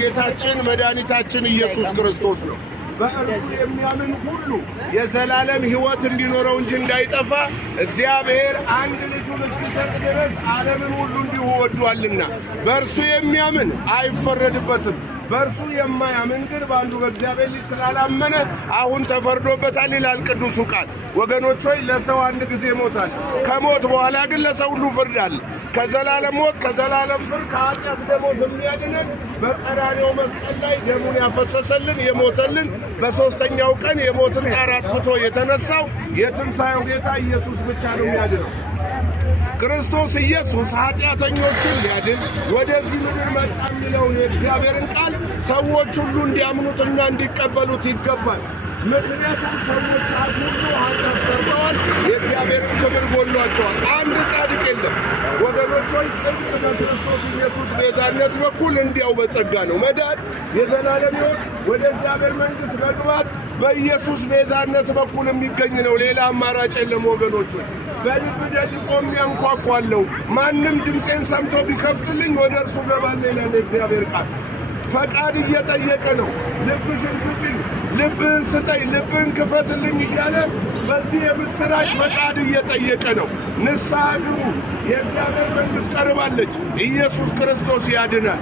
ጌታችን መድኃኒታችን ኢየሱስ ክርስቶስ ነው። በእርሱ የሚያምን ሁሉ የዘላለም ሕይወት እንዲኖረው እንጂ እንዳይጠፋ እግዚአብሔር አንድ ልጁን እስኪሰጥ ድረስ ዓለምን ሁሉ እንዲሁ ወዷልና። በእርሱ የሚያምን አይፈረድበትም። በእርሱ የማያምን ግን በአንዱ በእግዚአብሔር ልጅ ስላላመነ አሁን ተፈርዶበታል ይላል ቅዱሱ ቃል። ወገኖች ሆይ ለሰው አንድ ጊዜ ሞታል። ከሞት በኋላ ግን ለሰው ሁሉ ፍርድ አለ። ከዘላለም ሞት ከዘላለም ፍርድ ከኃጢአት ደሞዝ የሚያድነን በቀራንዮው መስቀል ላይ ደሙን ያፈሰሰልን የሞተልን በሦስተኛው ቀን የሞትን ጣር አጥፍቶ የተነሳው የትንሣኤው ጌታ ኢየሱስ ብቻ ነው የሚያድነው። ክርስቶስ ኢየሱስ ኃጢአተኞችን ሊያድን ወደዚህ ምድር መጣ የሚለውን የእግዚአብሔርን ቃል ሰዎች ሁሉ እንዲያምኑትና እንዲቀበሉት ይገባል። ምክንያቱም ሰዎች ሁሉ ኃጢአት ሰርተዋል፣ የእግዚአብሔርን ክብር ጎሏቸዋል። አንድ ጻድቅ የለም። ወገኖች ሆይ ጽድቅ በክርስቶስ ኢየሱስ ቤዛነት በኩል እንዲያው በጸጋ ነው። መዳን የዘላለም ሕይወት ወደ እግዚአብሔር መንግሥት መግባት በኢየሱስ ቤዛነት በኩል የሚገኝ ነው። ሌላ አማራጭ የለም ወገኖች ሆይ። በልብ ደልቆ የሚያንኳኳለው ማንም ድምፄን ሰምቶ ቢከፍትልኝ ወደ እርሱ ገባለሁ ይላል የእግዚአብሔር ቃል። ፈቃድ እየጠየቀ ነው። ልብሽን ስጪኝ፣ ልብህን ስጠኝ፣ ልብህን ክፈትልኝ እያለ በዚህ የምሥራች ፈቃድ እየጠየቀ ነው። ንስሐ ግቡ፣ የእግዚአብሔር መንግሥት ቀርባለች። ኢየሱስ ክርስቶስ ያድናል።